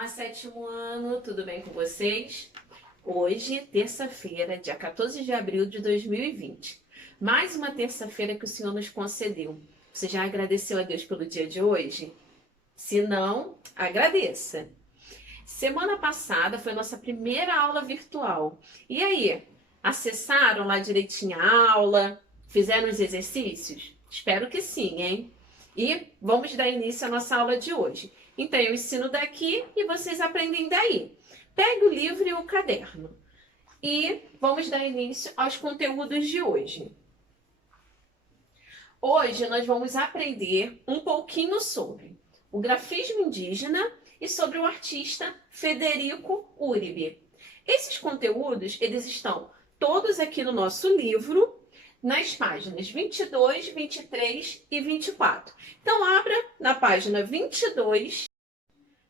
Olá, sétimo ano, tudo bem com vocês? Hoje, terça-feira, dia 14 de abril de 2020. Mais uma terça-feira que o Senhor nos concedeu. Você já agradeceu a Deus pelo dia de hoje? Se não, agradeça. Semana passada foi nossa primeira aula virtual. E aí, acessaram lá direitinho a aula? Fizeram os exercícios? Espero que sim, hein? E vamos dar início à nossa aula de hoje. Então, eu ensino daqui e vocês aprendem daí. Pegue o livro e o caderno. E vamos dar início aos conteúdos de hoje. Hoje nós vamos aprender um pouquinho sobre o grafismo indígena e sobre o artista Federico Uribe. Esses conteúdos, eles estão todos aqui no nosso livro, nas páginas 22, 23 e 24. Então, abra na página 22.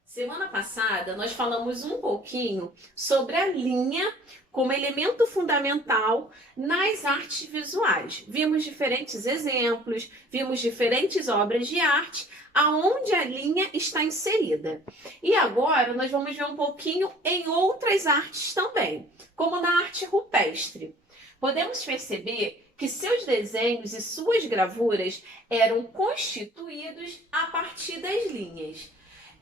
Semana passada, nós falamos um pouquinho sobre a linha como elemento fundamental nas artes visuais. Vimos diferentes exemplos, vimos diferentes obras de arte, aonde a linha está inserida. E agora nós vamos ver um pouquinho em outras artes também, como na arte rupestre. Podemos perceber que seus desenhos e suas gravuras eram constituídos a partir das linhas,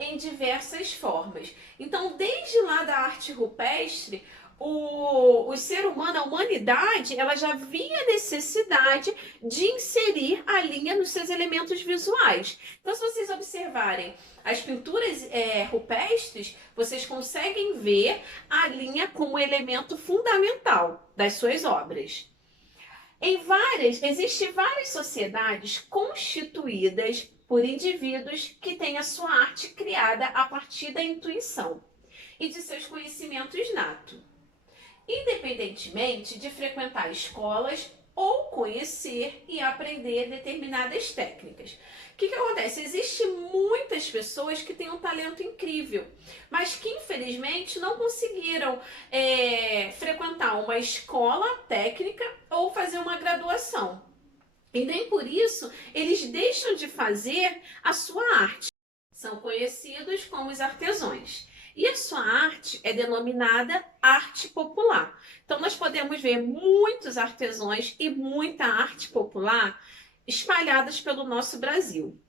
em diversas formas. Então, desde lá da arte rupestre, o ser humano, a humanidade, ela já via necessidade de inserir a linha nos seus elementos visuais. Então, se vocês observarem as pinturas rupestres, vocês conseguem ver a linha como elemento fundamental das suas obras. Existem várias sociedades constituídas por indivíduos que têm a sua arte criada a partir da intuição e de seus conhecimentos natos, independentemente de frequentar escolas ou conhecer e aprender determinadas técnicas. O que acontece? Existem muitas pessoas que têm um talento incrível, mas que infelizmente não conseguiram frequentar uma escola técnica ou fazer uma graduação. E nem por isso eles deixam de fazer a sua arte. São conhecidos como os artesãos. E a sua arte é denominada arte popular. Então nós podemos ver muitos artesãos e muita arte popular espalhadas pelo nosso Brasil.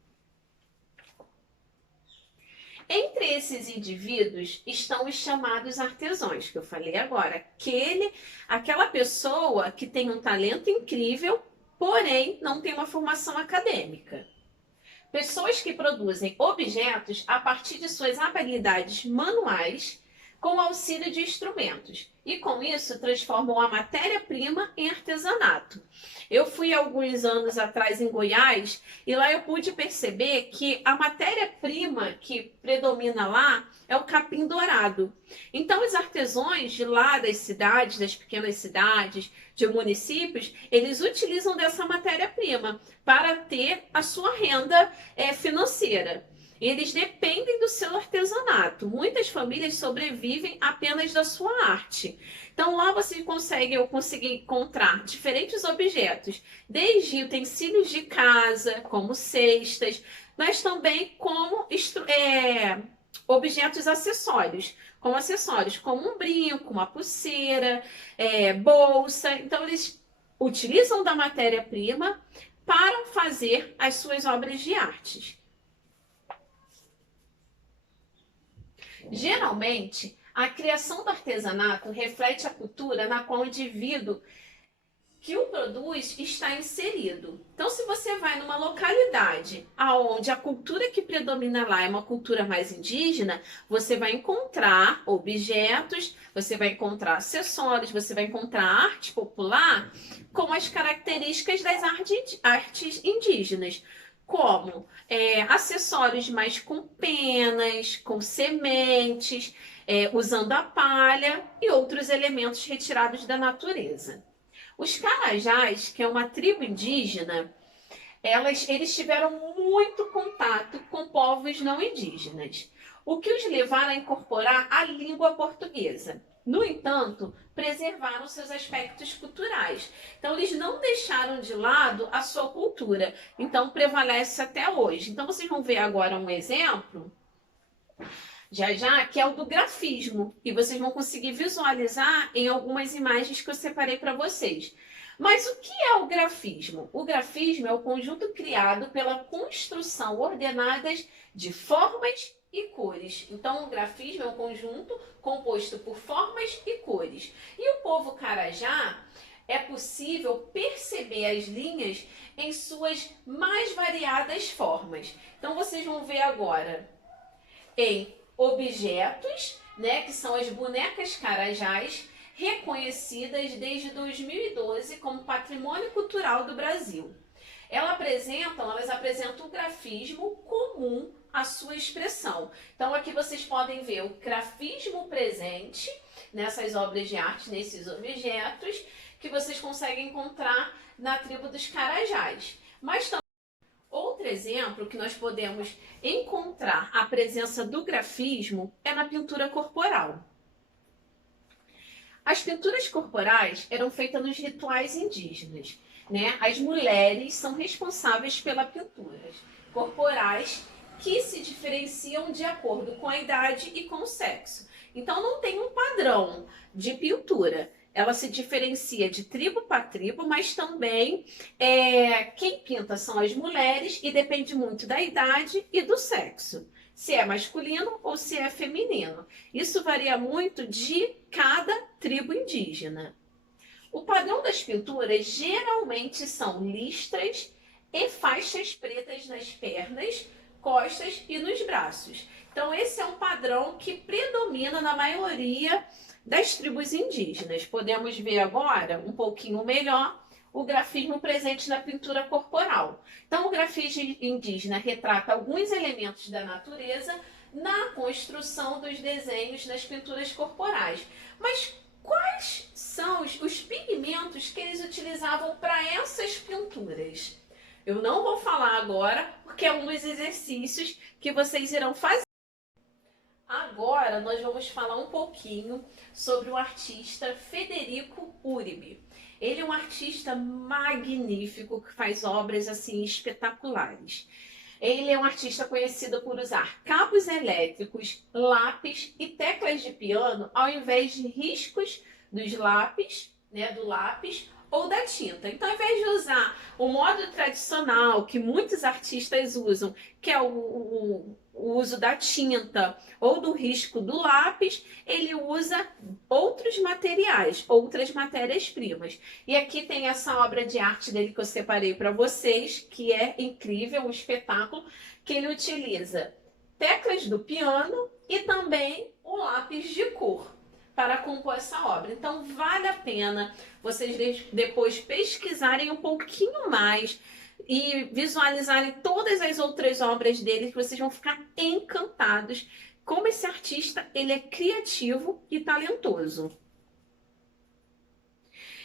Entre esses indivíduos estão os chamados artesãos, que eu falei agora. Aquela pessoa que tem um talento incrível, porém não tem uma formação acadêmica. Pessoas que produzem objetos a partir de suas habilidades manuais com auxílio de instrumentos e com isso transformam a matéria-prima em artesanato. Eu fui alguns anos atrás em Goiás e lá eu pude perceber que a matéria-prima que predomina lá é o capim dourado. Então os artesãos de lá das cidades, das pequenas cidades, de municípios, eles utilizam dessa matéria-prima para ter a sua renda financeira. Eles dependem do seu artesanato. Muitas famílias sobrevivem apenas da sua arte. Então lá eu consegui encontrar diferentes objetos, desde utensílios de casa, como cestas, mas também como objetos acessórios, como um brinco, uma pulseira, bolsa. Então eles utilizam da matéria-prima para fazer as suas obras de arte. Geralmente, a criação do artesanato reflete a cultura na qual o indivíduo que o produz está inserido. Então, se você vai numa localidade onde a cultura que predomina lá é uma cultura mais indígena, você vai encontrar objetos, você vai encontrar acessórios, você vai encontrar arte popular com as características das artes indígenas, como acessórios mais com penas, com sementes, usando a palha e outros elementos retirados da natureza. Os Carajás, que é uma tribo indígena, eles tiveram muito contato com povos não indígenas, o que os levaram a incorporar a língua portuguesa. No entanto, preservaram seus aspectos culturais. Então, eles não deixaram de lado a sua cultura. Então, prevalece até hoje. Então, vocês vão ver agora um exemplo já já, que é o do grafismo. E vocês vão conseguir visualizar em algumas imagens que eu separei para vocês. Mas o que é o grafismo? O grafismo é o conjunto criado pela construção ordenadas de formas e cores. Então, o grafismo é um conjunto composto por formas e cores. E o povo Carajá é possível perceber as linhas em suas mais variadas formas. Então, vocês vão ver agora em objetos, né, que são as bonecas Carajás, reconhecidas desde 2012 como Patrimônio Cultural do Brasil. Elas apresentam o grafismo comum à sua expressão. Então aqui vocês podem ver o grafismo presente nessas obras de arte, nesses objetos, que vocês conseguem encontrar na tribo dos Carajás. Mas também outro exemplo que nós podemos encontrar a presença do grafismo é na pintura corporal. As pinturas corporais eram feitas nos rituais indígenas, né? As mulheres são responsáveis pelas pinturas corporais que se diferenciam de acordo com a idade e com o sexo. Então não tem um padrão de pintura. Ela se diferencia de tribo para tribo, mas também quem pinta são as mulheres e depende muito da idade e do sexo. Se é masculino ou se é feminino. Isso varia muito de cada tribo indígena. O padrão das pinturas geralmente são listras e faixas pretas nas pernas, costas e nos braços. Então esse é um padrão que predomina na maioria das tribos indígenas. Podemos ver agora um pouquinho melhor o grafismo presente na pintura corporal. Então, o grafismo indígena retrata alguns elementos da natureza na construção dos desenhos nas pinturas corporais. Mas quais são os pigmentos que eles utilizavam para essas pinturas? Eu não vou falar agora, porque é um dos exercícios que vocês irão fazer. Agora nós vamos falar um pouquinho sobre o artista Federico Uribe. Ele é um artista magnífico que faz obras assim espetaculares. Ele é um artista conhecido por usar cabos elétricos, lápis e teclas de piano ao invés de riscos dos lápis, né, do lápis ou da tinta. Então, ao invés de usar o modo tradicional que muitos artistas usam, que é o uso da tinta ou do risco do lápis, ele usa outros materiais, outras matérias-primas. E aqui tem essa obra de arte dele que eu separei para vocês, que é incrível, um espetáculo, que ele utiliza teclas do piano e também o lápis de cor para compor essa obra. Então vale a pena vocês depois pesquisarem um pouquinho mais e visualizarem todas as outras obras dele, que vocês vão ficar encantados como esse artista ele é criativo e talentoso.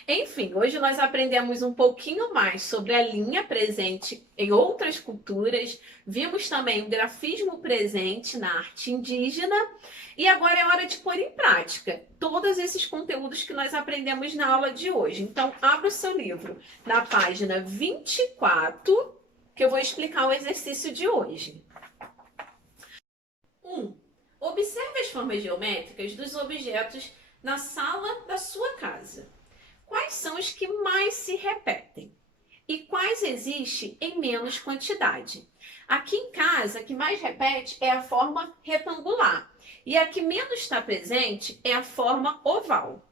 Enfim, hoje nós aprendemos um pouquinho mais sobre a linha presente em outras culturas, vimos também o grafismo presente na arte indígena e agora é hora de pôr em prática todos esses conteúdos que nós aprendemos na aula de hoje. Então, abra o seu livro na página 24, que eu vou explicar o exercício de hoje. 1. Observe as formas geométricas dos objetos na sala da sua casa. Quais são os que mais se repetem? E quais existem em menos quantidade? Aqui em casa, a que mais repete é a forma retangular. E a que menos está presente é a forma oval.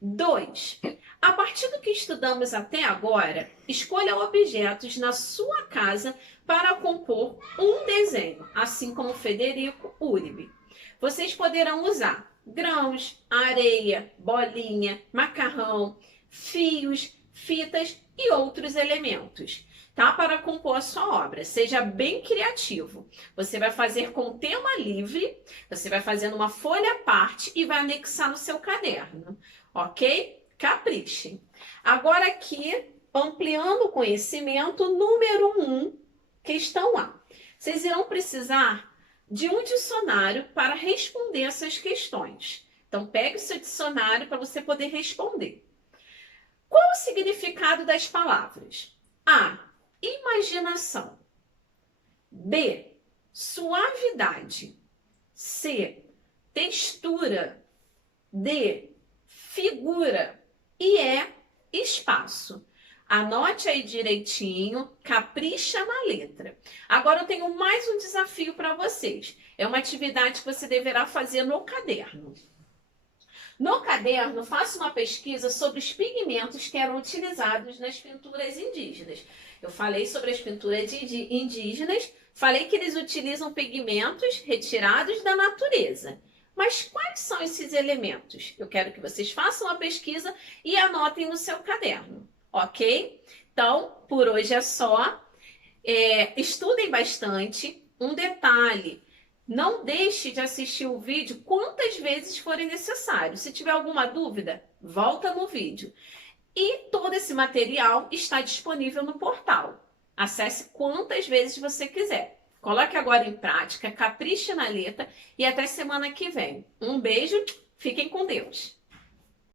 2. A partir do que estudamos até agora, escolha objetos na sua casa para compor um desenho, assim como Federico Uribe. Vocês poderão usar grãos, areia, bolinha, macarrão, fios, fitas e outros elementos, tá? Para compor a sua obra. Seja bem criativo. Você vai fazer com tema livre, você vai fazendo uma folha à parte e vai anexar no seu caderno, ok? Caprichem. Agora aqui, ampliando o conhecimento, número 1, questão A. Vocês irão precisar de um dicionário para responder essas questões. Então, pegue o seu dicionário para você poder responder. Qual o significado das palavras? A. Imaginação. B. Suavidade. C, textura. D, figura. E E, espaço. Anote aí direitinho, capricha na letra. Agora eu tenho mais um desafio para vocês. É uma atividade que você deverá fazer no caderno. No caderno, faça uma pesquisa sobre os pigmentos que eram utilizados nas pinturas indígenas. Eu falei sobre as pinturas indígenas, falei que eles utilizam pigmentos retirados da natureza. Mas quais são esses elementos? Eu quero que vocês façam a pesquisa e anotem no seu caderno, ok? Então, por hoje é só. Estudem bastante. Um detalhe, não deixe de assistir o vídeo quantas vezes forem necessário. Se tiver alguma dúvida, volta no vídeo. E todo esse material está disponível no portal. Acesse quantas vezes você quiser. Coloque agora em prática, capriche na letra e até semana que vem. Um beijo, fiquem com Deus!